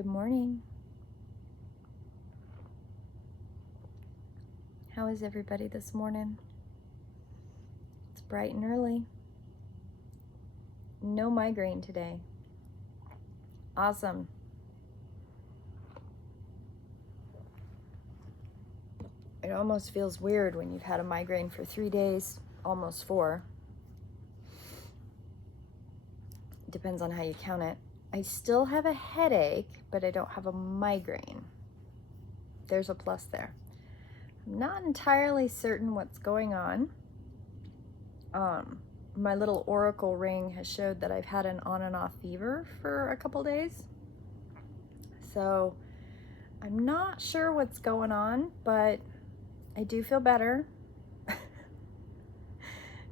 Good morning. How is everybody this morning? It's bright and early. No migraine today. Awesome. It almost feels weird when you've had a migraine for 3 days, almost 4. Depends on how you count it. I still have a headache, but I don't have a migraine. There's a plus there. I'm not entirely certain what's going on. My little oracle ring has showed that I've had an on and off fever for a couple days. So I'm not sure what's going on, but I do feel better.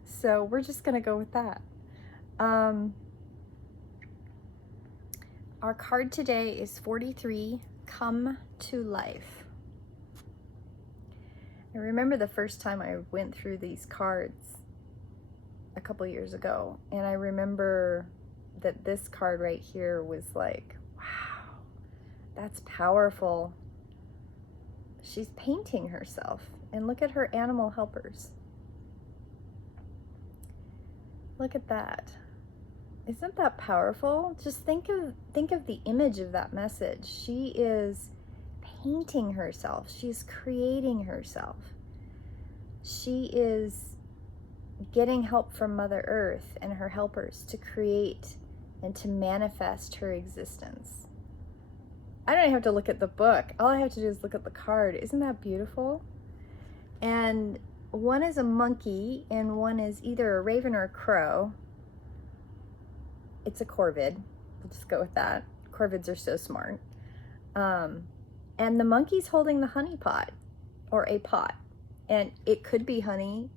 So we're just gonna go with that. Our card today is 43, Come to Life. I remember the first time I went through these cards a couple years ago, and I remember that this card right here was like, wow, that's powerful. She's painting herself, and look at her animal helpers. Look at that. Isn't that powerful? Just think of the image of that message. She is painting herself. She's creating herself. She is getting help from Mother Earth and her helpers to create and to manifest her existence. I don't even have to look at the book. All I have to do is look at the card. Isn't that beautiful? And one is a monkey and one is either a raven or a crow. It's a corvid. We'll just go with that. Corvids are so smart. And the monkey's holding the honey pot or a pot. And it could be honey.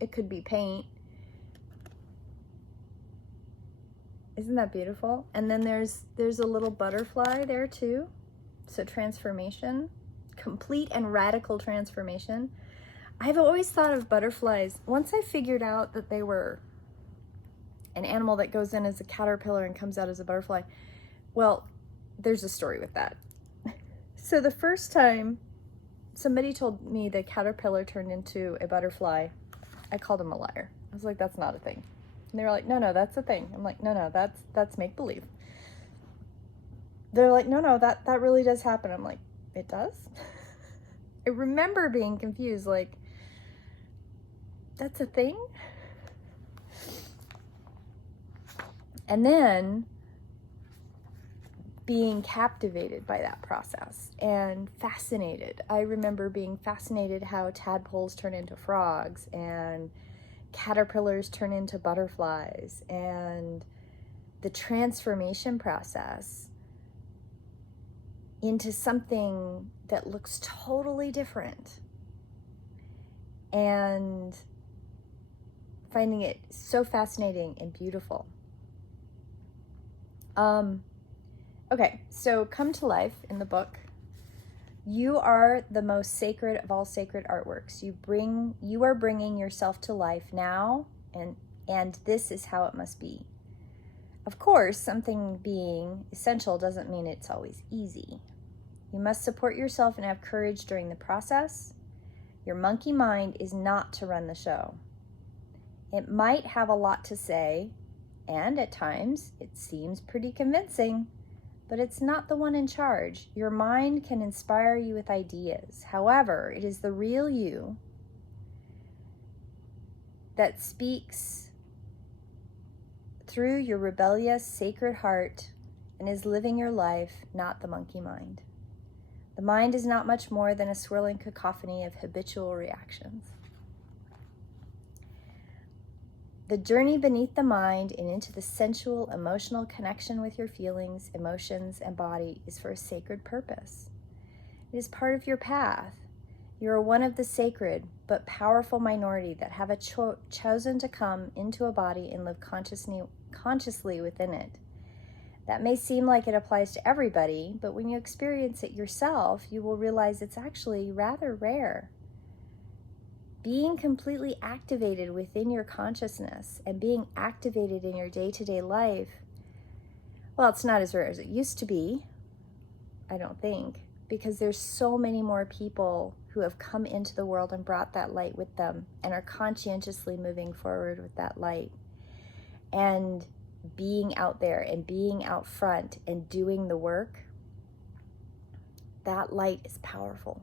It could be paint. Isn't that beautiful? And then there's a little butterfly there too. So transformation, complete and radical transformation. I've always thought of butterflies. Once I figured out that they were an animal that goes in as a caterpillar and comes out as a butterfly. Well, there's a story with that. So the first time somebody told me the caterpillar turned into a butterfly, I called them a liar. I was like, that's not a thing. And they were like, no, that's a thing. I'm like, no, that's make-believe. They're like, no, that really does happen. I'm like, it does? I remember being confused, like, that's a thing? And then being captivated by that process and fascinated. I remember being fascinated how tadpoles turn into frogs and caterpillars turn into butterflies, and the transformation process into something that looks totally different, and finding it so fascinating and beautiful. Okay, so Come to Life in the book. You are the most sacred of all sacred artworks. You are bringing yourself to life now, and this is how it must be. Of course, something being essential doesn't mean it's always easy. You must support yourself and have courage during the process. Your monkey mind is not to run the show. It might have a lot to say, and at times it seems pretty convincing, but it's not the one in charge. Your mind can inspire you with ideas. However, it is the real you that speaks through your rebellious, sacred heart and is living your life, not the monkey mind. The mind is not much more than a swirling cacophony of habitual reactions. The journey beneath the mind and into the sensual, emotional connection with your feelings, emotions, and body is for a sacred purpose. It is part of your path. You are one of the sacred but powerful minority that have chosen to come into a body and live consciously within it. That may seem like it applies to everybody, but when you experience it yourself, you will realize it's actually rather rare. Being completely activated within your consciousness and being activated in your day-to-day life, well, it's not as rare as it used to be, I don't think, because there's so many more people who have come into the world and brought that light with them and are conscientiously moving forward with that light. And being out there and being out front and doing the work, that light is powerful.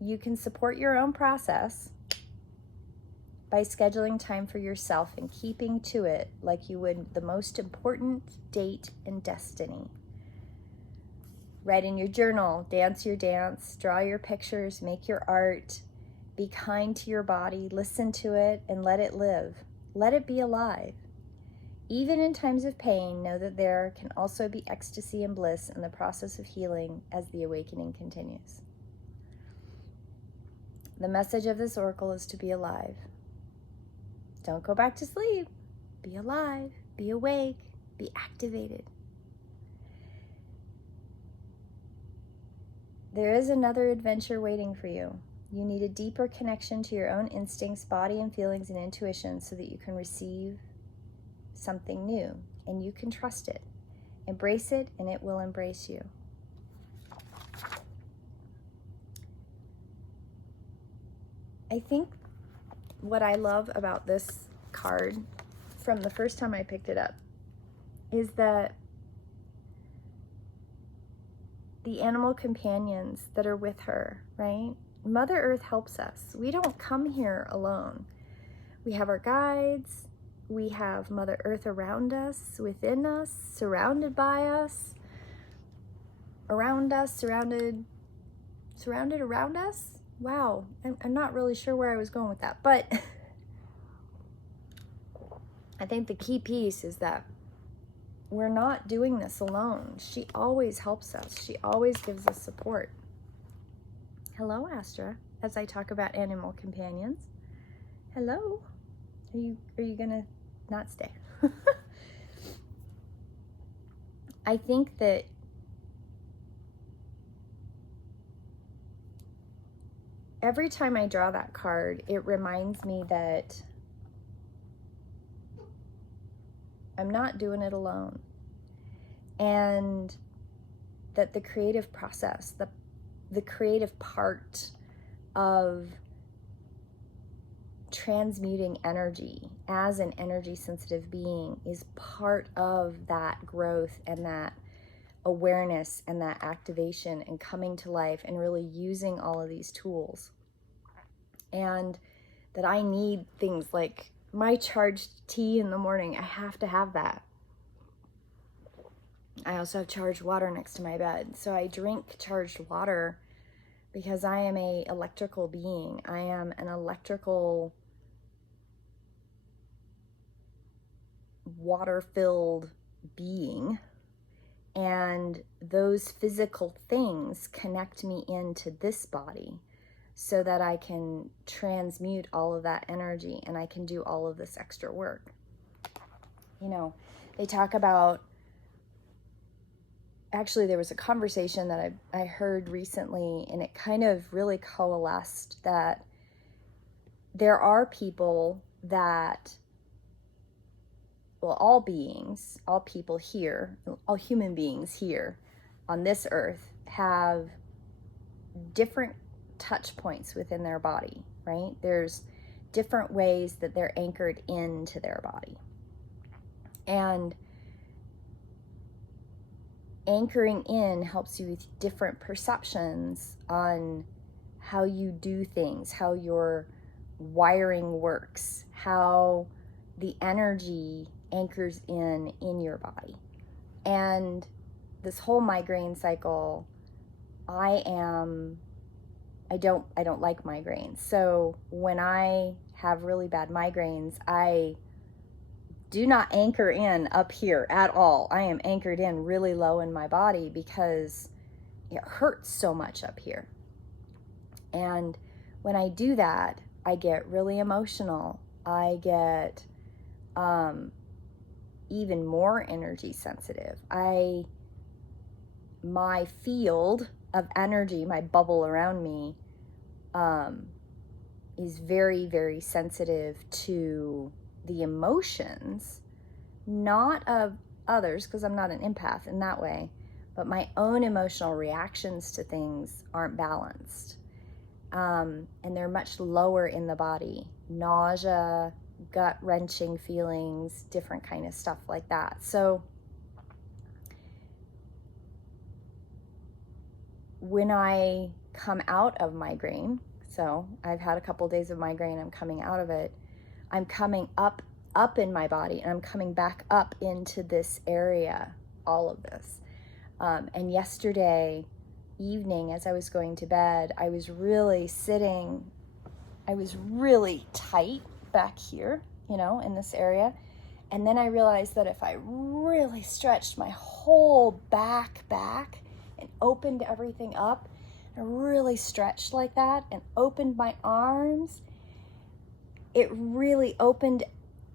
You can support your own process by scheduling time for yourself and keeping to it like you would the most important date in destiny. Write in your journal, dance your dance, draw your pictures, make your art, be kind to your body, listen to it, and let it live. Let it be alive. Even in times of pain, know that there can also be ecstasy and bliss in the process of healing as the awakening continues. The message of this oracle is to be alive. Don't go back to sleep. Be alive, be awake, be activated. There is another adventure waiting for you. You need a deeper connection to your own instincts, body and feelings and intuition so that you can receive something new and you can trust it. Embrace it and it will embrace you. I think what I love about this card from the first time I picked it up is that the animal companions that are with her, right? Mother Earth helps us. We don't come here alone. We have our guides. We have Mother Earth around us, within us, surrounded by us, around us, surrounded around us. Wow, I'm not really sure where I was going with that, but I think the key piece is that we're not doing this alone. She always helps us. She always gives us support. Hello, Astra, as I talk about animal companions. Hello. Are you gonna not stay? I think that every time I draw that card, it reminds me that I'm not doing it alone. And that the creative process, the creative part of transmuting energy as an energy sensitive being is part of that growth and that awareness and that activation and coming to life and really using all of these tools. And that I need things like my charged tea in the morning. I have to have that. I also have charged water next to my bed. So I drink charged water because I am an electrical being. I am an electrical, water-filled being. And those physical things connect me into this body so that I can transmute all of that energy and I can do all of this extra work. You know, they talk about, actually there was a conversation that I heard recently and it kind of really coalesced that there are people that, well, all beings, all people here, all human beings here on this earth have different touch points within their body, right? There's different ways that they're anchored into their body. And anchoring in helps you with different perceptions on how you do things, how your wiring works, how the energy anchors in your body. And this whole migraine cycle, I don't like migraines. So when I have really bad migraines, I do not anchor in up here at all. I am anchored in really low in my body because it hurts so much up here. And when I do that, I get really emotional. I get even more energy sensitive. My field of energy, my bubble around me, is very, very sensitive to the emotions, not of others, because I'm not an empath in that way, but my own emotional reactions to things aren't balanced. And they're much lower in the body. Nausea, gut-wrenching feelings, different kind of stuff like that. So when I come out of migraine, so I've had a couple days of migraine, I'm coming out of it, I'm coming up in my body, and I'm coming back up into this area, all of this. And yesterday evening, as I was going to bed, I was really tight back here, in this area. And then I realized that if I really stretched my whole back and opened everything up, and really stretched like that and opened my arms, it really opened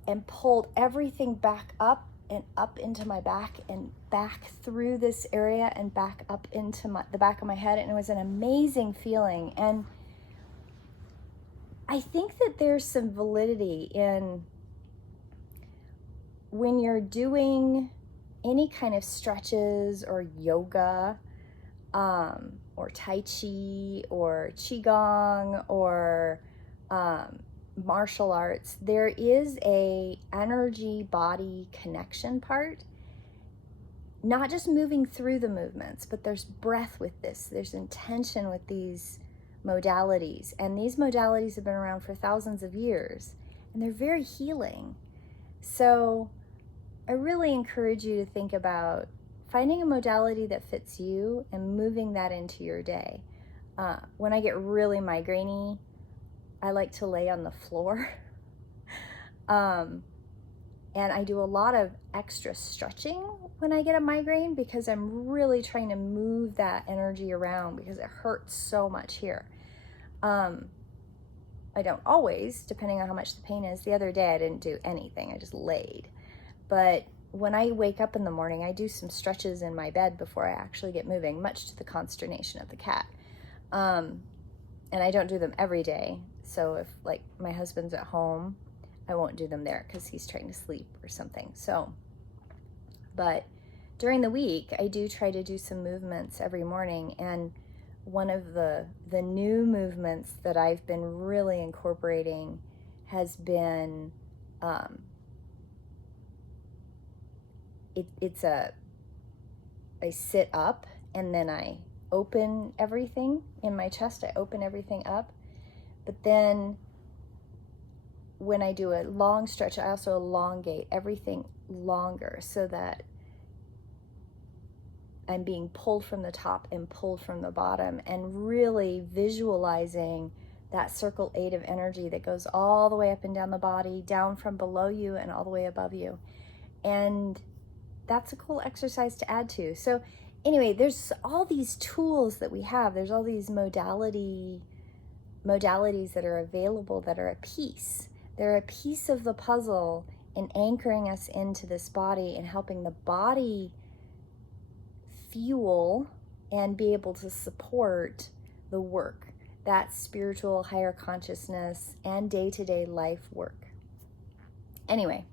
and pulled everything back up and up into my back and back through this area and back up into the back of my head. And it was an amazing feeling. And I think that there's some validity in when you're doing any kind of stretches or yoga, or Tai Chi or Qigong or martial arts, there is a energy body connection part, not just moving through the movements, but there's breath with this, there's intention with these modalities, and these modalities have been around for thousands of years, and they're very healing. So I really encourage you to think about finding a modality that fits you and moving that into your day. When I get really migraine-y, I like to lay on the floor. And I do a lot of extra stretching when I get a migraine, because I'm really trying to move that energy around because it hurts so much here. I don't always, depending on how much the pain is. The other day I didn't do anything, I just laid. But when I wake up in the morning, I do some stretches in my bed before I actually get moving, much to the consternation of the cat. And I don't do them every day. So if like my husband's at home, I won't do them there because he's trying to sleep or something. So, but during the week, I do try to do some movements every morning. And one of the new movements that I've been really incorporating has been, I sit up and then I open everything in my chest. I open everything up. But then when I do a long stretch, I also elongate everything longer so that I'm being pulled from the top and pulled from the bottom, and really visualizing that circle 8 of energy that goes all the way up and down the body, down from below you and all the way above you. And that's a cool exercise to add to. So anyway, there's all these tools that we have. There's all these modalities that are available that are a piece. They're a piece of the puzzle in anchoring us into this body and helping the body fuel and be able to support the work, that spiritual, higher consciousness, and day-to-day life work. Anyway,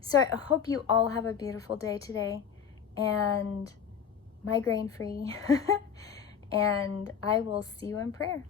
so I hope you all have a beautiful day today, and migraine-free, and I will see you in prayer.